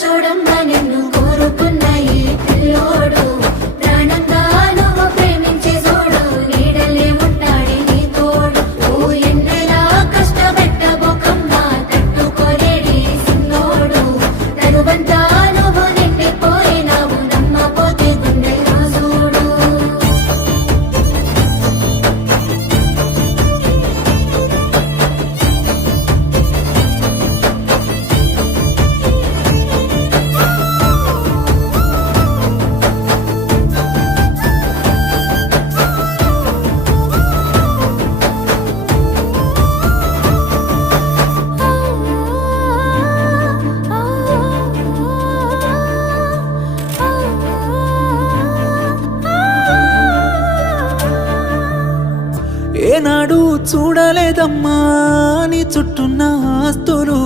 చూడమ్మా నిన్ను కోరుకున్న ఈ పిల్లోడు ప్రాణంగా నువ్వు ప్రేమించే చూడు నీడలే ఉంటాడే నీ తోడు ఓ ఎన్నెలా కష్టపెట్టబోకమ్మా తట్టుకోలేడి సిన్నోడు తనువంతా నువ్వు నిండిపోయినావు నమ్మపోతే గుండెల్లో చూడు ఏనాడు చూడలేదమ్మా నీ చుట్టూన్న ఆస్తులు